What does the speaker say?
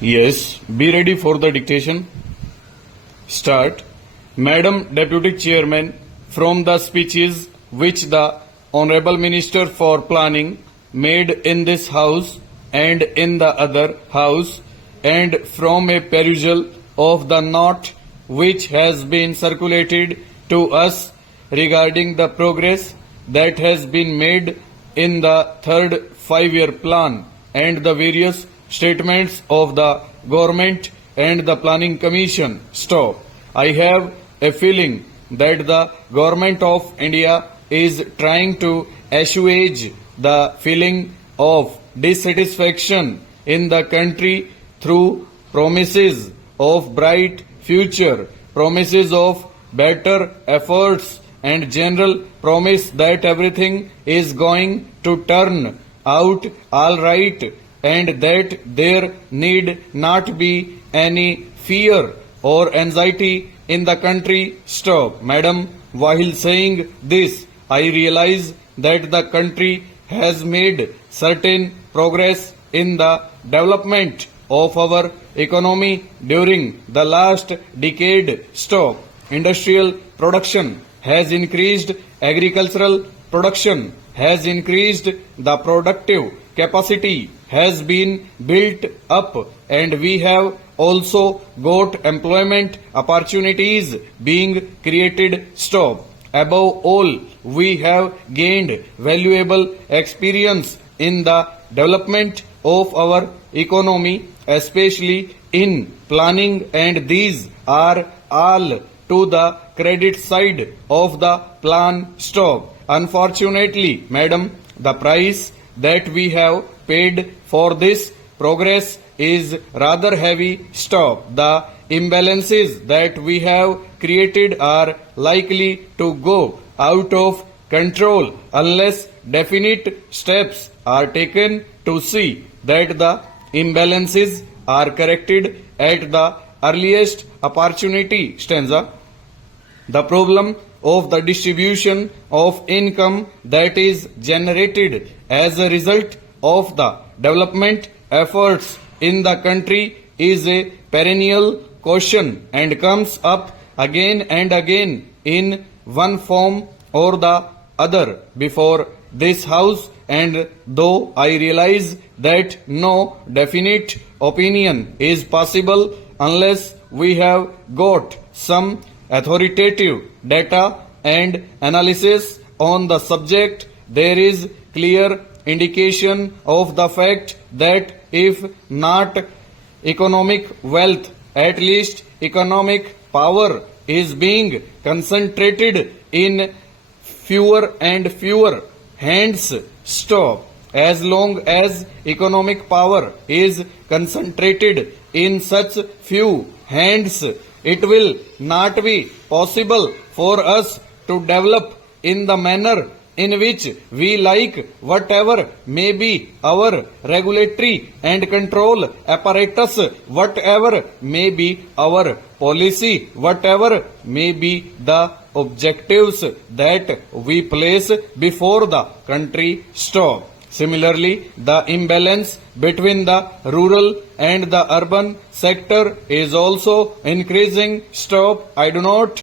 Yes, be ready for the dictation. Start. Madam Deputy Chairman, from the speeches which the Honorable Minister for Planning made in this House and in the other House, and from a perusal of the note which has been circulated to us regarding the progress that has been made in the third five-year plan and the various statements of the government and the planning commission. Stop. I have a feeling that the government of India is trying to assuage the feeling of dissatisfaction in the country through promises of bright future, promises of better efforts, and general promise that everything is going to turn out all right and that there need not be any fear or anxiety in the country. Stop. Madam, while saying this, I realize that the country has made certain progress in the development of our economy during the last decade. Stop. Industrial production has increased, agricultural production has increased, the productive capacity has been built up, and we have also got employment opportunities being created. Stop. Above all, we have gained valuable experience in the development of our economy, especially in planning, and these are all to the credit side of the plan. Stop. Unfortunately, madam, the price that we have paid for this progress is rather heavy. Stop. The imbalances that we have created are likely to go out of control unless definite steps are taken to see that the imbalances are corrected at the earliest opportunity. Stanza. The problem of the distribution of income that is generated as a result of the development efforts in the country is a perennial question and comes up again and again in one form or the other before this House, and though I realize that no definite opinion is possible unless we have got some authoritative data and analysis on the subject, there is clear indication of the fact that if not economic wealth, at least economic power is being concentrated in fewer and fewer hands. Stop. As long as economic power is concentrated in such few hands, it will not be possible for us to develop in the manner in which we like, whatever may be our regulatory and control apparatus, whatever may be our policy, whatever may be the objectives that we place before the country. Stop. Similarly, the imbalance between the rural and the urban sector is also increasing. Stop. I do not